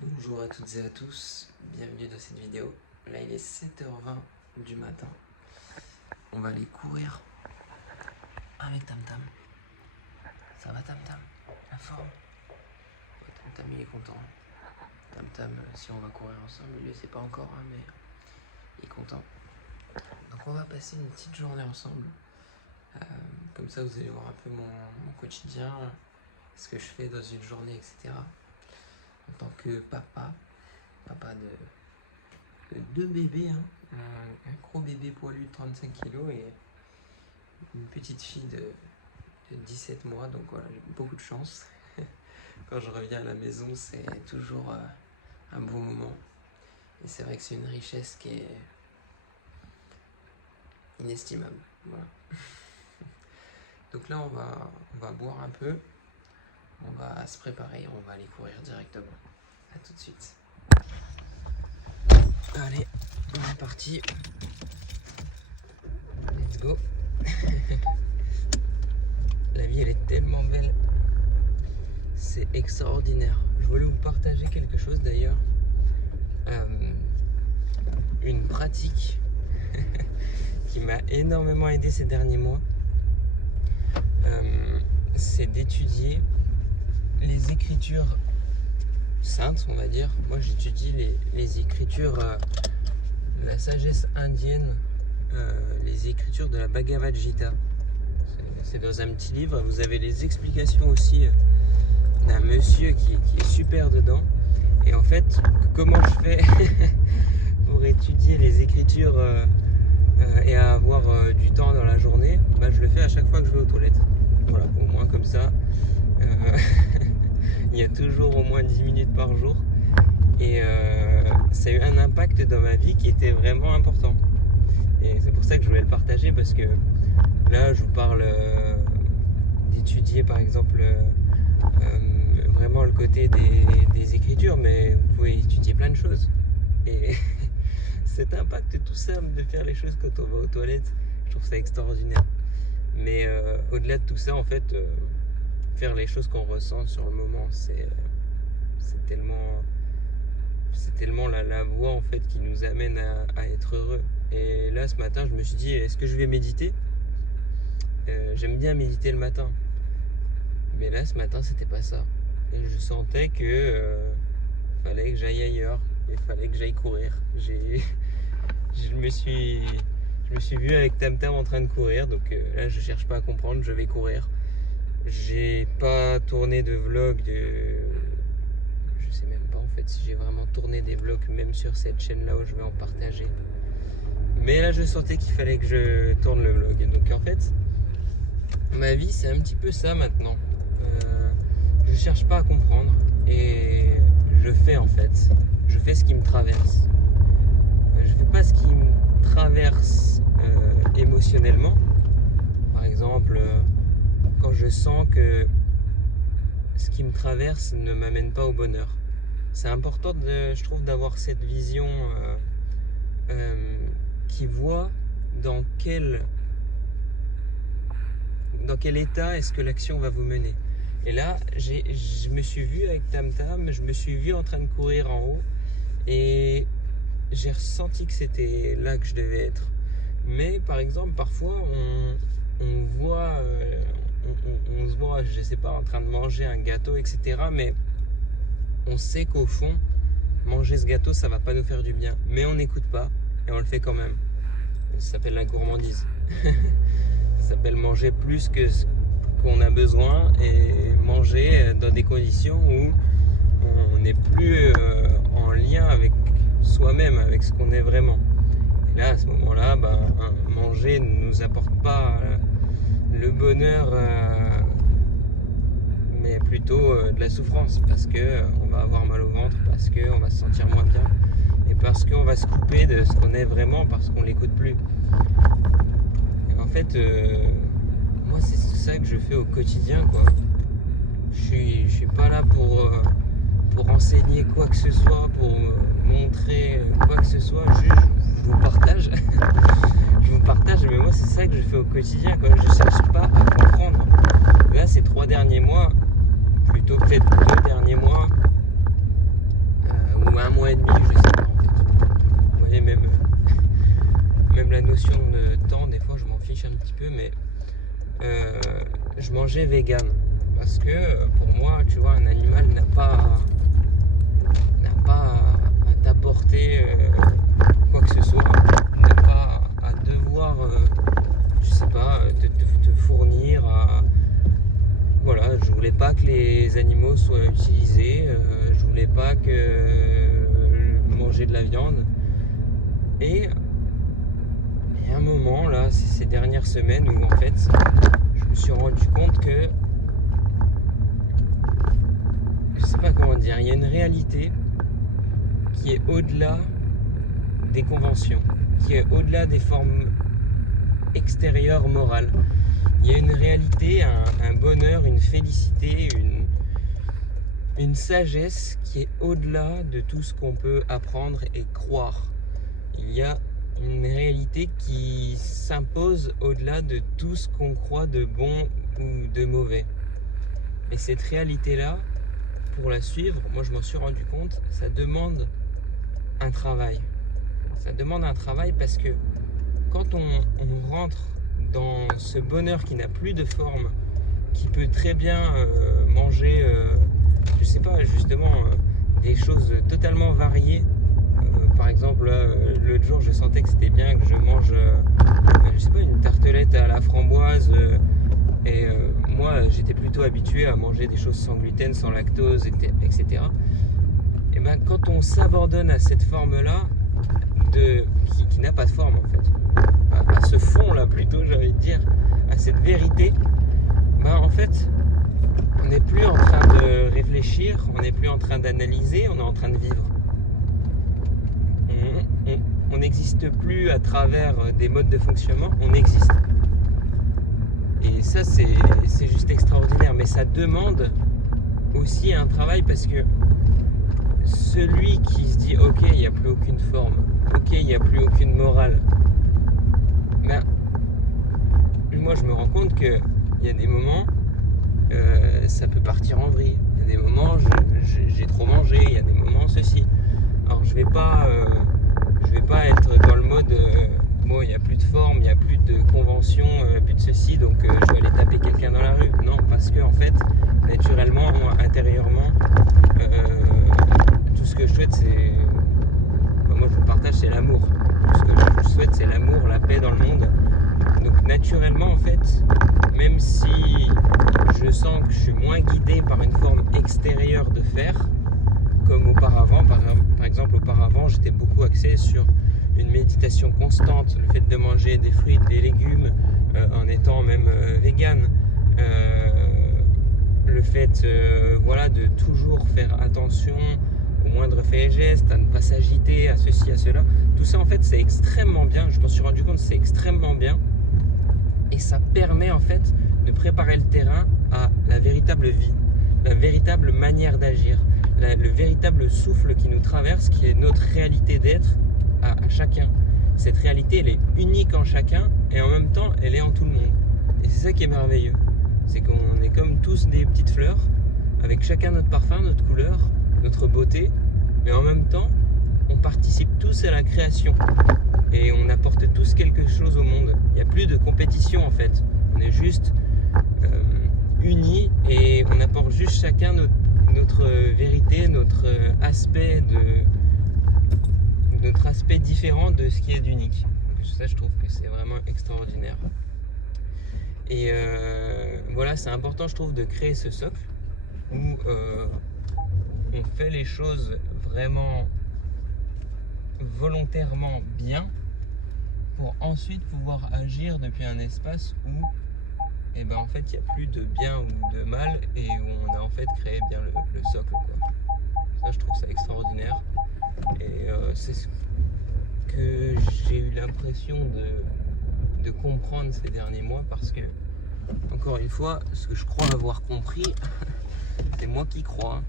Bonjour à toutes et à tous, bienvenue dans cette vidéo. Là il est 7h20 du matin. On va aller courir avec Tam Tam. Ça va Tam Tam? La forme? Tam Tam il est content. Tam Tam, si on va courir ensemble, il ne sait pas encore, hein, mais il est content. Donc on va passer une petite journée ensemble. Comme ça vous allez voir un peu mon quotidien, ce que je fais dans une journée, etc. En tant que papa de deux bébés, hein. Un gros bébé poilu de 35 kg et une petite fille de 17 mois, donc voilà, j'ai beaucoup de chance. Quand je reviens à la maison, c'est toujours un bon moment. Et c'est vrai que c'est une richesse qui est inestimable. Voilà. Donc là, on va boire un peu. On va se préparer, on va aller courir directement. A tout de suite. Allez, on est parti. Let's go. La vie, elle est tellement belle. C'est extraordinaire. Je voulais vous partager quelque chose d'ailleurs. Une pratique qui m'a énormément aidé ces derniers mois. C'est d'étudier les écritures saintes, on va dire. Moi j'étudie les écritures de la sagesse indienne, les écritures de la Bhagavad Gita. C'est dans un petit livre, vous avez les explications aussi d'un monsieur qui est super dedans. Et en fait, comment je fais pour étudier les écritures et à avoir du temps dans la journée, bah, je le fais à chaque fois que je vais aux toilettes. Voilà, au moins comme ça. Il y a toujours au moins 10 minutes par jour et ça a eu un impact dans ma vie qui était vraiment important, et c'est pour ça que je voulais le partager, parce que là je vous parle d'étudier par exemple vraiment le côté des écritures, mais vous pouvez étudier plein de choses et cet impact, tout ça, de faire les choses quand on va aux toilettes, je trouve ça extraordinaire. Mais au-delà de tout ça, en fait, faire les choses qu'on ressent sur le moment, c'est tellement la voie en fait qui nous amène à être heureux. Et là, ce matin, je me suis dit, est-ce que je vais méditer? J'aime bien méditer le matin, mais là, ce matin, c'était pas ça. Et je sentais que fallait que j'aille ailleurs, il fallait que j'aille courir. Je me suis vu avec Tam Tam en train de courir, donc là je cherche pas à comprendre, je vais courir. J'ai pas tourné de vlog je sais même pas en fait si j'ai vraiment tourné des vlogs même sur cette chaîne là où je vais en partager. Mais là je sentais qu'il fallait que je tourne le vlog. Donc en fait, ma vie c'est un petit peu ça maintenant. Je cherche pas à comprendre et je fais en fait. Je fais ce qui me traverse. Je fais pas ce qui me traverse émotionnellement. Par exemple, quand je sens que ce qui me traverse ne m'amène pas au bonheur. C'est important, je trouve, d'avoir cette vision qui voit dans quel état est-ce que l'action va vous mener. Et là, je me suis vu avec Tam Tam, je me suis vu en train de courir en haut et j'ai ressenti que c'était là que je devais être. Mais par exemple, parfois on voit, on se voit, je sais pas, en train de manger un gâteau, etc. Mais on sait qu'au fond, manger ce gâteau, ça va pas nous faire du bien. Mais on n'écoute pas et on le fait quand même. Ça s'appelle la gourmandise. Ça s'appelle manger plus que ce qu'on a besoin et manger dans des conditions où on n'est plus en lien avec soi-même, avec ce qu'on est vraiment. Et là, à ce moment-là, manger ne nous apporte pas le bonheur, mais plutôt de la souffrance, parce que on va avoir mal au ventre, parce qu'on va se sentir moins bien, et parce qu'on va se couper de ce qu'on est vraiment, parce qu'on l'écoute plus. Et en fait, moi, c'est ça que je fais au quotidien, quoi. Je suis pas là pour enseigner quoi que ce soit, pour montrer quoi que ce soit, juste je vous partage. Je vous partage, mais moi c'est ça que je fais au quotidien, quoi. Je cherche pas à comprendre. Là, ces 3 derniers mois, plutôt peut-être 2 derniers mois, mois et demi, je sais pas en fait. Vous voyez, même la notion de temps, des fois je m'en fiche un petit peu, mais je mangeais vegan. Parce que pour moi, tu vois, un animal n'a pas à t'apporter quoi que ce soit, n'a pas à devoir, je sais pas, te fournir à... Voilà, je voulais pas que les animaux soient utilisés, je voulais pas manger de la viande. Et il y a un moment, là, ces dernières semaines, où en fait, je me suis rendu compte que, je sais pas comment dire, il y a une réalité qui est au-delà des conventions, qui est au-delà des formes extérieures morales. Il y a une réalité, un bonheur, une félicité, une sagesse qui est au-delà de tout ce qu'on peut apprendre et croire. Il y a une réalité qui s'impose au-delà de tout ce qu'on croit de bon ou de mauvais. Et cette réalité-là, pour la suivre, moi je m'en suis rendu compte, ça demande un travail. Ça demande un travail parce que quand on rentre dans ce bonheur qui n'a plus de forme, qui peut très bien manger, je sais pas, justement, des choses totalement variées. Par exemple, là, l'autre jour, je sentais que c'était bien que je mange, je sais pas, une tartelette à la framboise. Moi, j'étais plutôt habitué à manger des choses sans gluten, sans lactose, etc. Et ben, quand on s'abandonne à cette forme-là, qui n'a pas de forme en fait, à ce fond-là plutôt, j'ai envie de dire, à cette vérité, ben en fait, on n'est plus en train de réfléchir, on n'est plus en train d'analyser, on est en train de vivre. On n'existe plus à travers des modes de fonctionnement, on existe. Et ça, c'est juste extraordinaire. Mais ça demande aussi un travail parce que celui qui se dit « Ok, il n'y a plus aucune forme, ok, il n'y a plus aucune morale », ben, moi, je me rends compte qu'il y a des moments, ça peut partir en vrille. Il y a des moments, j'ai trop mangé, il y a des moments, ceci. Alors, je vais pas être dans le mode bon, il n'y a plus de forme, il n'y a plus de convention, plus de ceci, donc je vais aller taper quelqu'un dans la rue. Non, parce que en fait, naturellement, moi, intérieurement, tout ce que je souhaite, c'est... moi, je vous partage, c'est l'amour. Tout ce que je souhaite, c'est l'amour, la paix dans le monde. Donc, naturellement, en fait, même si je sens que je suis moins guidé par une forme extérieure de faire, comme auparavant, par exemple, auparavant, j'étais beaucoup axé sur une méditation constante, le fait de manger des fruits, des légumes, en étant même vegan, le fait voilà, de toujours faire attention aux moindres faits et gestes, à ne pas s'agiter, à ceci, à cela. Tout ça, en fait, c'est extrêmement bien. Je m'en suis rendu compte, c'est extrêmement bien. Et ça permet, en fait, de préparer le terrain à la véritable vie, la véritable manière d'agir, le véritable souffle qui nous traverse, qui est notre réalité d'être à chacun. Cette réalité, elle est unique en chacun et en même temps, elle est en tout le monde. Et c'est ça qui est merveilleux. C'est qu'on est comme tous des petites fleurs, avec chacun notre parfum, notre couleur, notre beauté, mais en même temps, on participe tous à la création et on apporte tous quelque chose au monde. Il n'y a plus de compétition en fait. On est juste unis et on apporte juste chacun notre vérité, notre aspect différent de ce qui est d'unique. Donc ça, je trouve que c'est vraiment extraordinaire. Et voilà, c'est important, je trouve, de créer ce socle où on fait les choses vraiment volontairement bien pour ensuite pouvoir agir depuis un espace où et ben en fait il n'y a plus de bien ou de mal et où on a en fait créé bien le socle quoi. Ça je trouve ça extraordinaire et c'est ce que j'ai eu l'impression de comprendre ces derniers mois parce que encore une fois ce que je crois avoir compris c'est moi qui crois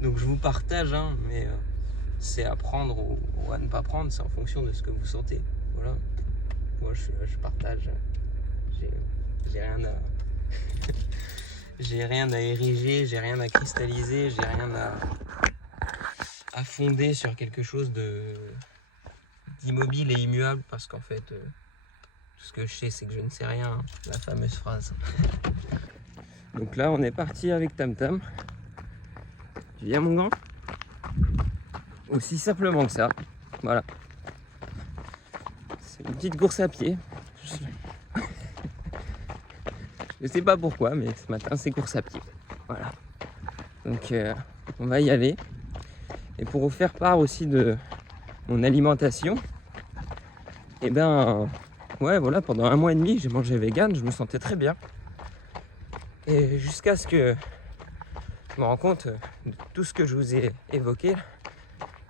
donc je vous partage mais c'est à prendre ou à ne pas prendre, c'est en fonction de ce que vous sentez. Voilà. Moi je partage. J'ai rien à. J'ai rien à ériger, j'ai rien à cristalliser, j'ai rien à fonder sur quelque chose d'immobile et immuable, parce qu'en fait, tout ce que je sais, c'est que je ne sais rien, hein, la fameuse phrase. Donc là, on est parti avec Tam Tam. Tu viens, mon grand? Aussi simplement que ça. Voilà. C'est une petite course à pied. Je sais pas pourquoi, mais ce matin, c'est course à pied. Voilà. Donc, on va y aller. Et pour vous faire part aussi de mon alimentation, et ben, ouais, voilà, pendant 1 mois et demi, j'ai mangé vegan, je me sentais très bien. Et jusqu'à ce que je me rends compte de tout ce que je vous ai évoqué,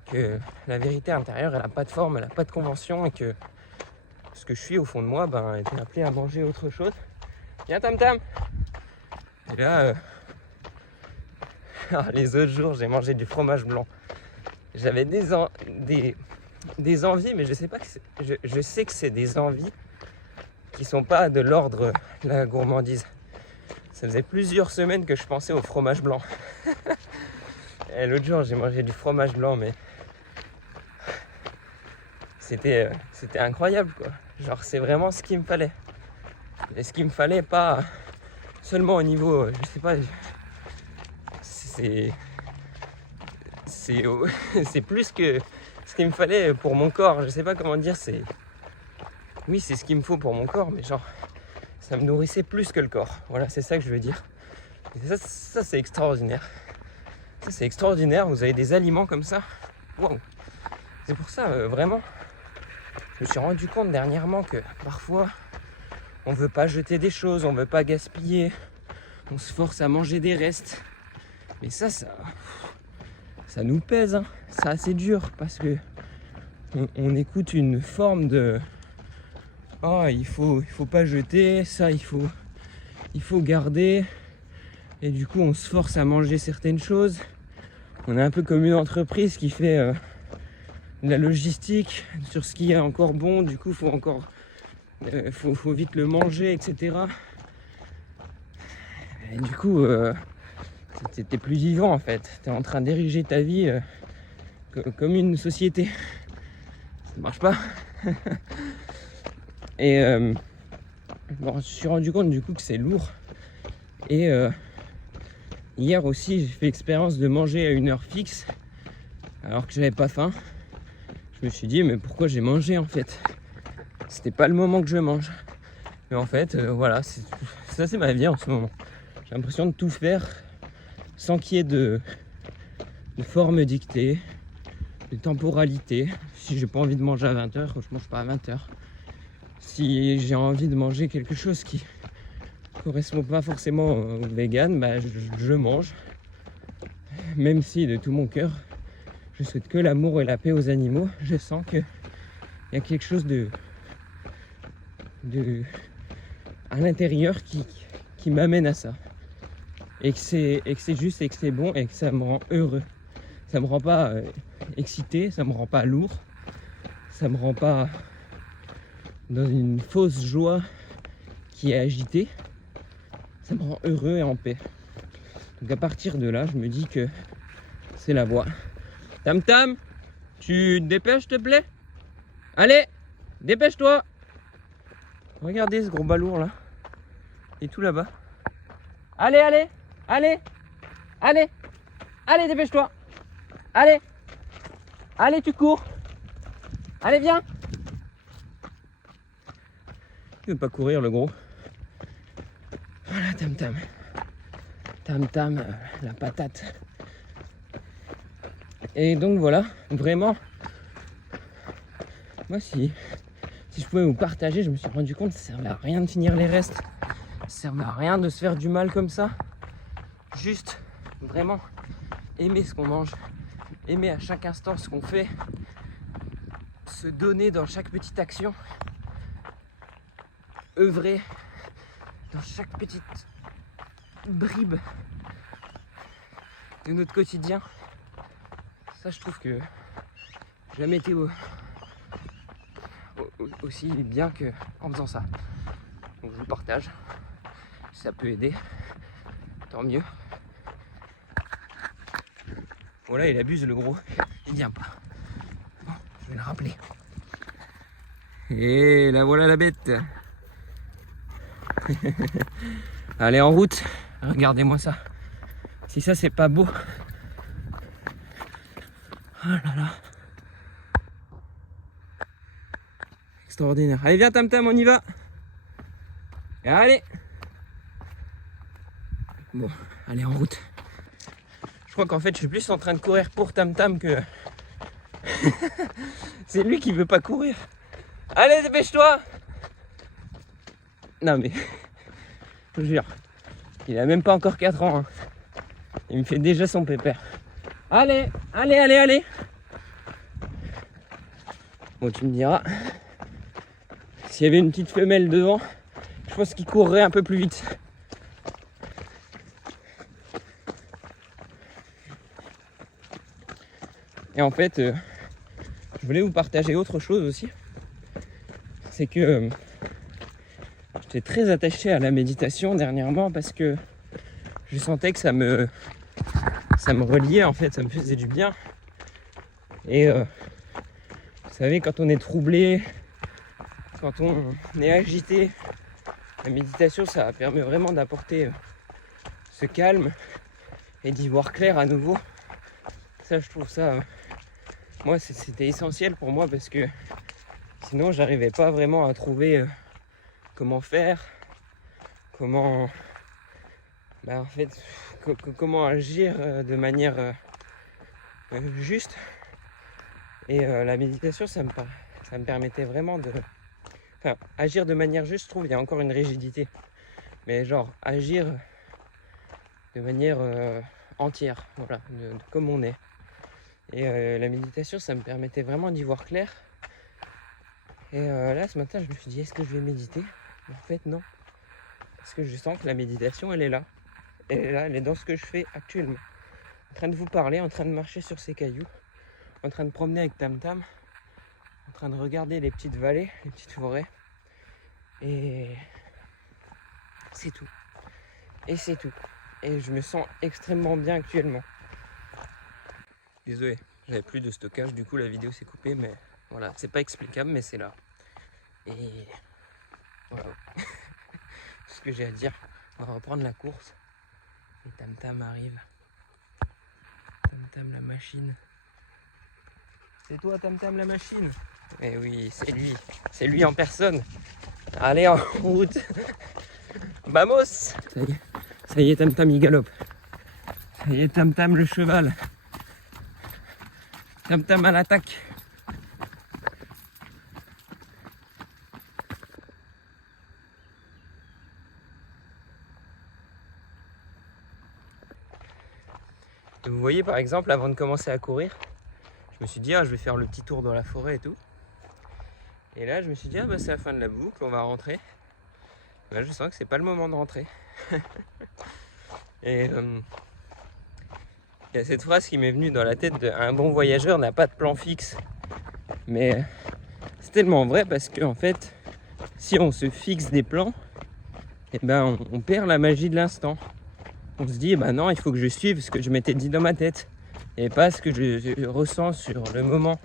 que la vérité intérieure, elle n'a pas de forme, elle n'a pas de convention, et que ce que je suis au fond de moi, ben, était appelé à manger autre chose. Viens, Tam Tam! Et là, les autres jours, j'ai mangé du fromage blanc. J'avais des envies, mais je sais pas que je sais que c'est des envies qui sont pas de l'ordre de la gourmandise. Ça faisait plusieurs semaines que je pensais au fromage blanc. Et l'autre jour, j'ai mangé du fromage blanc, mais c'était incroyable, quoi. Genre, c'est vraiment ce qu'il me fallait. Et ce qu'il me fallait, pas seulement au niveau, je sais pas, c'est plus que ce qu'il me fallait pour mon corps. Je sais pas comment dire, oui, c'est ce qu'il me faut pour mon corps, mais genre, ça me nourrissait plus que le corps. Voilà, c'est ça que je veux dire. Et ça c'est extraordinaire. Ça, c'est extraordinaire. Vous avez des aliments comme ça. Waouh. C'est pour ça, vraiment, je me suis rendu compte dernièrement que parfois, on veut pas jeter des choses, on veut pas gaspiller, on se force à manger des restes. Mais ça nous pèse, hein. C'est assez dur parce que on écoute une forme de il faut pas jeter, ça il faut garder, et du coup on se force à manger certaines choses. On est un peu comme une entreprise qui fait de la logistique sur ce qui est encore bon, du coup faut vite le manger, etc. Et du coup t'es plus vivant en fait, t'es en train d'ériger ta vie comme une société. Ça marche pas. Et bon, je me suis rendu compte du coup que c'est lourd. Et hier aussi j'ai fait l'expérience de manger à une heure fixe alors que j'avais pas faim. Je me suis dit mais pourquoi j'ai mangé en fait? C'était pas le moment que je mange. Mais en fait voilà, ça c'est ma vie en ce moment. J'ai l'impression de tout faire sans qu'il y ait de forme dictée, de temporalité. Si j'ai pas envie de manger à 20h, je mange pas à 20h. Si j'ai envie de manger quelque chose qui correspond pas forcément au vegan, bah je mange. Même si de tout mon cœur, je souhaite que l'amour et la paix aux animaux, je sens qu'il y a quelque chose de à l'intérieur qui m'amène à ça. Et que c'est juste, et que c'est bon, et que ça me rend heureux. Ça me rend pas excité, ça me rend pas lourd, ça me rend pas dans une fausse joie qui est agitée. Ça me rend heureux et en paix. Donc à partir de là, je me dis que c'est la voie. Tam Tam, tu te dépêches, s'il te plaît? Allez, dépêche-toi. Regardez ce gros balourd là. Et tout là-bas. Allez, allez, allez, allez, allez, dépêche-toi. Allez, allez, tu cours. Allez, viens. Il veut pas courir, le gros. Voilà, Tam Tam. Tam Tam, la patate. Et donc voilà, vraiment, moi si je pouvais vous partager, je me suis rendu compte que ça servait à rien de finir les restes. Ça servait à rien de se faire du mal comme ça. Juste, vraiment, aimer ce qu'on mange. Aimer à chaque instant ce qu'on fait. Se donner dans chaque petite action. Œuvrer dans chaque petite bribe de notre quotidien. Ça, je trouve que j'ai jamais été aussi bien qu'en faisant ça. Donc je vous partage. Si ça peut aider, tant mieux. Voilà, il abuse le gros. Il vient pas. Bon, je vais le rappeler. Et là voilà la bête. Allez, en route. Regardez-moi ça. Si ça c'est pas beau. Oh là là. Extraordinaire. Allez, viens Tam Tam, on y va. Et allez. Bon, allez, en route. Je crois qu'en fait je suis plus en train de courir pour Tam Tam que... C'est lui qui veut pas courir. Allez, dépêche-toi. Non mais... Je vous jure. Il a même pas encore 4 ans. Hein. Il me fait déjà son pépère. Allez, allez, allez, allez. Bon, tu me diras. S'il y avait une petite femelle devant, je pense qu'il courrait un peu plus vite. Et en fait, je voulais vous partager autre chose aussi. C'est que j'étais très attaché à la méditation dernièrement parce que je sentais que ça me reliait, en fait, ça me faisait du bien. Et vous savez, quand on est troublé, quand on est agité, la méditation, ça permet vraiment d'apporter ce calme et d'y voir clair à nouveau. Ça, je trouve ça... moi, c'était essentiel pour moi parce que sinon, j'arrivais pas vraiment à trouver comment faire, comment... en fait, comment agir de manière juste. Et la méditation, ça me permettait vraiment de... Enfin, agir de manière juste, je trouve, il y a encore une rigidité. Mais genre, agir de manière entière, voilà, de comme on est. Et la méditation, ça me permettait vraiment d'y voir clair. Et là, ce matin, je me suis dit, est-ce que je vais méditer? En fait, non. Parce que je sens que la méditation, elle est là. Elle est là, elle est dans ce que je fais actuellement. En train de vous parler, en train de marcher sur ces cailloux, en train de promener avec Tam Tam, en train de regarder les petites vallées, les petites forêts. Et c'est tout. Et c'est tout. Et je me sens extrêmement bien actuellement. Désolé, j'avais plus de stockage, du coup la vidéo s'est coupée, mais voilà, c'est pas explicable, mais c'est là. Et voilà. Ce que j'ai à dire, on va reprendre la course. Et Tam Tam arrive. Tam Tam la machine. C'est toi Tam Tam la machine? Eh oui, c'est lui en personne. Allez, en route. Vamos. Ça y est, Tam Tam il galope. Ça y est, Tam Tam le cheval. Tam Tam à l'attaque. Vous voyez, par exemple, avant de commencer à courir, je me suis dit, je vais faire le petit tour dans la forêt et tout. Et là, je me suis dit, c'est la fin de la boucle, on va rentrer. Là, je sens que c'est pas le moment de rentrer. Et il y a cette phrase qui m'est venue dans la tête de un bon voyageur n'a pas de plan fixe. Mais c'est tellement vrai parce que en fait, si on se fixe des plans, on perd la magie de l'instant. On se dit, non, il faut que je suive ce que je m'étais dit dans ma tête et pas ce que je ressens sur le moment,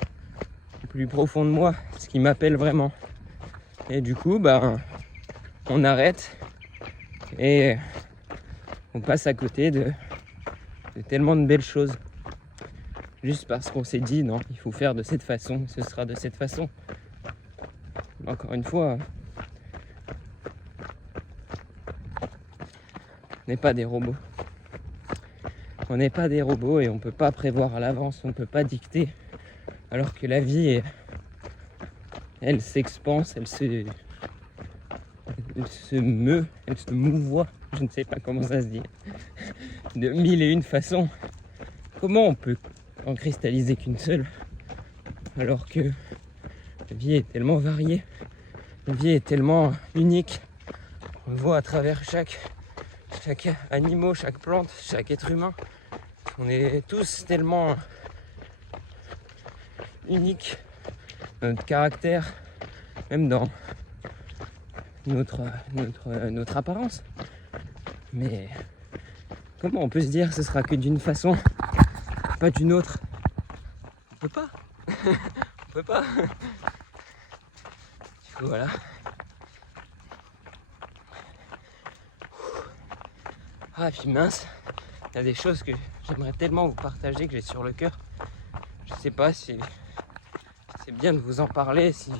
le plus profond de moi, ce qui m'appelle vraiment. Et du coup, on arrête et on passe à côté de tellement de belles choses. Juste parce qu'on s'est dit, non, il faut faire de cette façon, ce sera de cette façon. Encore une fois, on n'est pas des robots. On n'est pas des robots et on ne peut pas prévoir à l'avance, on ne peut pas dicter. Alors que la vie, elle s'expanse, elle se meut, elle se mouvoie, je ne sais pas comment ça se dit, de 1001 façons. Comment on peut en cristalliser qu'une seule alors que la vie est tellement variée, la vie est tellement unique. On le voit à travers chaque animal, chaque plante, chaque être humain. On est tous tellement uniques dans notre caractère, même dans notre apparence. Mais comment on peut se dire que ce sera que d'une façon, pas d'une autre? peut pas. On peut pas. Du coup, voilà. Ah, et puis mince, il y a des choses que j'aimerais tellement vous partager, que j'ai sur le cœur. Je sais pas si c'est bien de vous en parler, si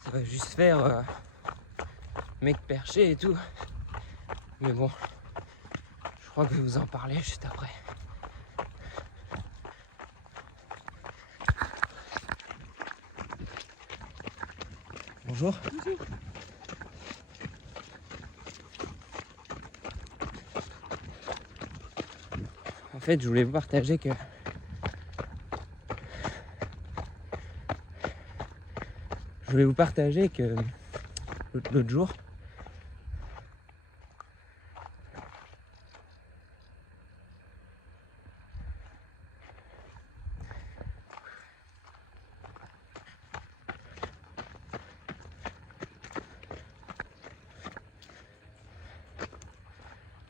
ça va juste faire mec perché et tout. Mais bon, je crois que je vais vous en parler juste après. Bonjour. Bonjour. En fait, je voulais vous partager que l'autre jour,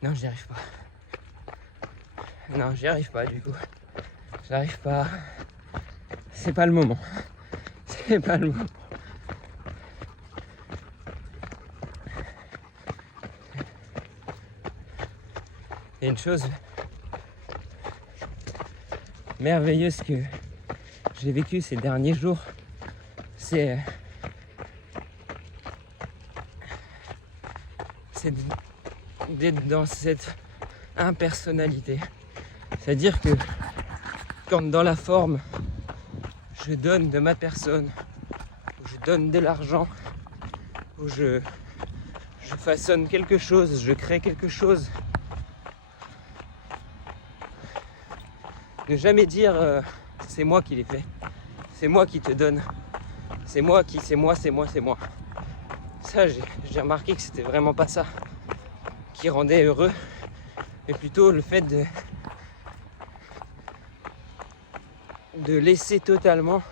non, j'y arrive pas. Non, j'y arrive pas du coup. J'arrive pas. C'est pas le moment. C'est pas le moment. Il y a une chose merveilleuse que j'ai vécue ces derniers jours, c'est d'être dans cette impersonnalité. C'est-à-dire que quand dans la forme, je donne de ma personne, où je donne de l'argent, où je façonne quelque chose, je crée quelque chose, ne jamais dire c'est moi qui l'ai fait, c'est moi qui te donne, c'est moi. Ça, j'ai remarqué que c'était vraiment pas ça qui rendait heureux, mais plutôt le fait de laisser totalement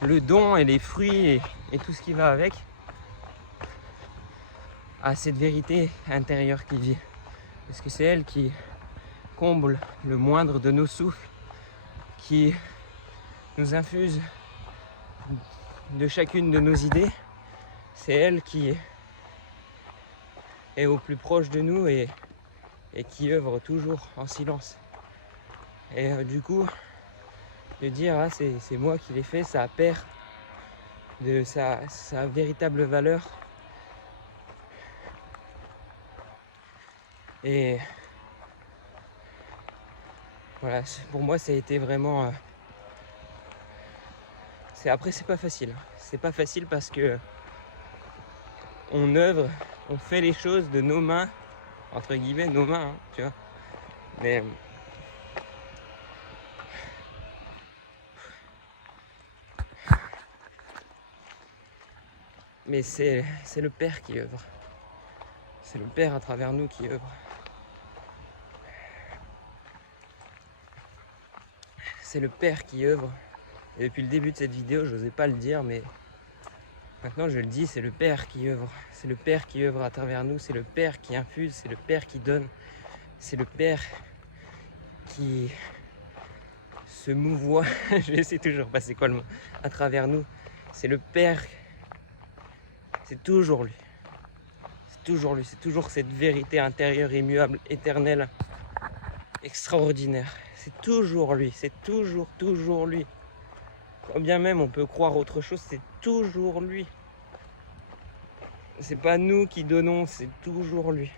le don et les fruits et tout ce qui va avec à cette vérité intérieure qui vit. Parce que c'est elle qui comble le moindre de nos souffles, qui nous infuse de chacune de nos idées. C'est elle qui est au plus proche de nous et qui œuvre toujours en silence. Et du coup, de dire ah, c'est moi qui l'ai fait, ça perd de sa véritable valeur. Et voilà, pour moi ça a été vraiment... Après c'est pas facile. C'est pas facile parce que on œuvre, on fait les choses de nos mains, entre guillemets nos mains, hein, tu vois. Mais c'est le Père qui œuvre. C'est le Père à travers nous qui œuvre. C'est le Père qui œuvre. Et depuis le début de cette vidéo, je n'osais pas le dire, mais maintenant je le dis, c'est le Père qui œuvre. C'est le Père qui œuvre à travers nous, c'est le Père qui infuse, c'est le Père qui donne. C'est le Père qui se mouvoie. Je sais toujours pas c'est quoi le mot. À travers nous. C'est le Père. C'est toujours lui. C'est toujours lui. C'est toujours cette vérité intérieure, immuable, éternelle, extraordinaire. C'est toujours lui. C'est toujours lui. Quand bien même on peut croire autre chose, c'est toujours lui. C'est pas nous qui donnons, c'est toujours lui.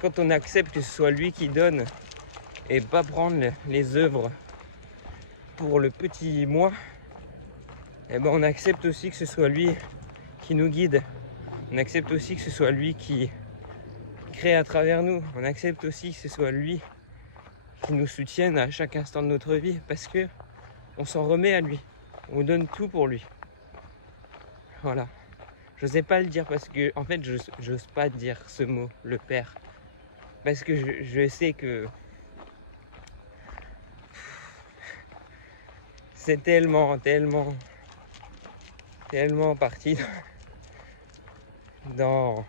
Quand on accepte que ce soit lui qui donne et pas prendre les œuvres pour le petit moi, eh ben on accepte aussi que ce soit lui qui nous guide. On accepte aussi que ce soit lui qui crée à travers nous. On accepte aussi que ce soit lui qui nous soutienne à chaque instant de notre vie parce que on s'en remet à lui. On donne tout pour lui. Voilà. Je n'osais pas le dire parce que en fait j'ose pas dire ce mot, le Père. Parce que je sais que c'est tellement parti dans...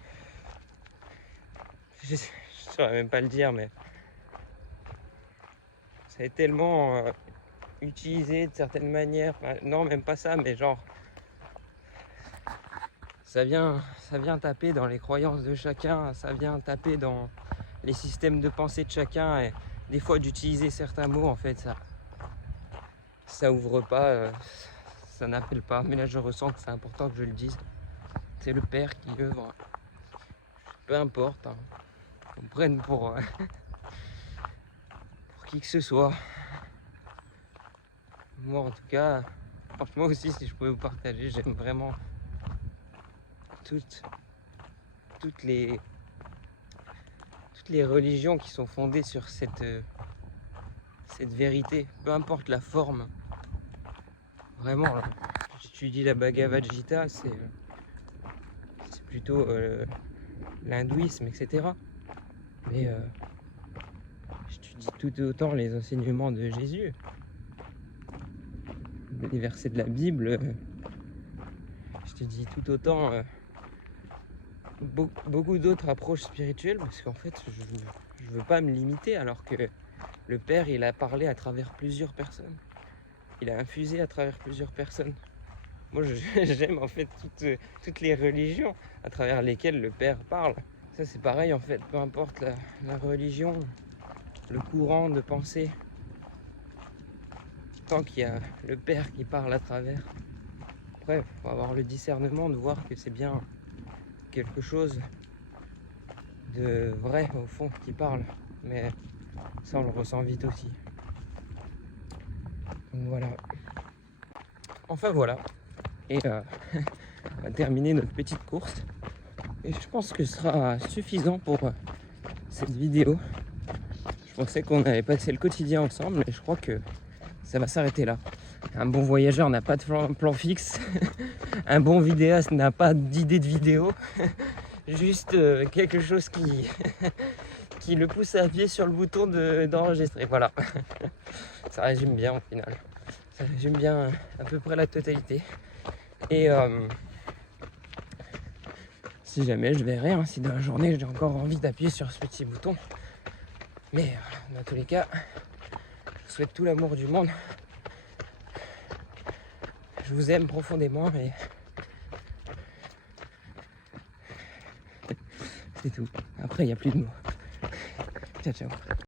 Je saurais même pas le dire, mais c'est tellement utilisé de certaines manières. Enfin, non, même pas ça, mais genre ça vient taper dans les croyances de chacun, ça vient taper dans les systèmes de pensée de chacun, et des fois d'utiliser certains mots, en fait, ça ouvre pas, ça n'appelle pas. Mais là, je ressens que c'est important que je le dise. C'est le Père qui œuvre. Peu importe, hein. On prenne pour qui que ce soit. Moi, en tout cas, franchement aussi, si je pouvais vous partager, j'aime vraiment toutes les religions qui sont fondées sur cette vérité, peu importe la forme. Vraiment, là, j'étudie la Bhagavad Gita, c'est plutôt l'hindouisme, etc. Mais j'étudie tout autant les enseignements de Jésus, les versets de la Bible. J'étudie tout autant beaucoup d'autres approches spirituelles, parce qu'en fait, je veux pas me limiter, alors que le Père, il a parlé à travers plusieurs personnes. Il a infusé à travers plusieurs personnes. Moi, j'aime en fait toutes les religions à travers lesquelles le Père parle. Ça, c'est pareil en fait, peu importe la religion, le courant de pensée, tant qu'il y a le Père qui parle à travers. Après, il faut avoir le discernement de voir que c'est bien quelque chose de vrai au fond qui parle, mais ça, on le ressent vite aussi. Donc voilà. Enfin voilà. Et on va terminer notre petite course. Et je pense que ce sera suffisant pour cette vidéo. Je pensais qu'on avait passé le quotidien ensemble, mais je crois que ça va s'arrêter là. Un bon voyageur n'a pas de plan fixe. Un bon vidéaste n'a pas d'idée de vidéo. Juste quelque chose qui le pousse à appuyer sur le bouton d'enregistrer. Voilà. Ça résume bien au final. Ça résume bien à peu près la totalité. Et si jamais je verrai, hein, si dans la journée j'ai encore envie d'appuyer sur ce petit bouton. Mais dans tous les cas, je vous souhaite tout l'amour du monde. Je vous aime profondément, et c'est tout. Après, il n'y a plus de mots. Ciao, ciao.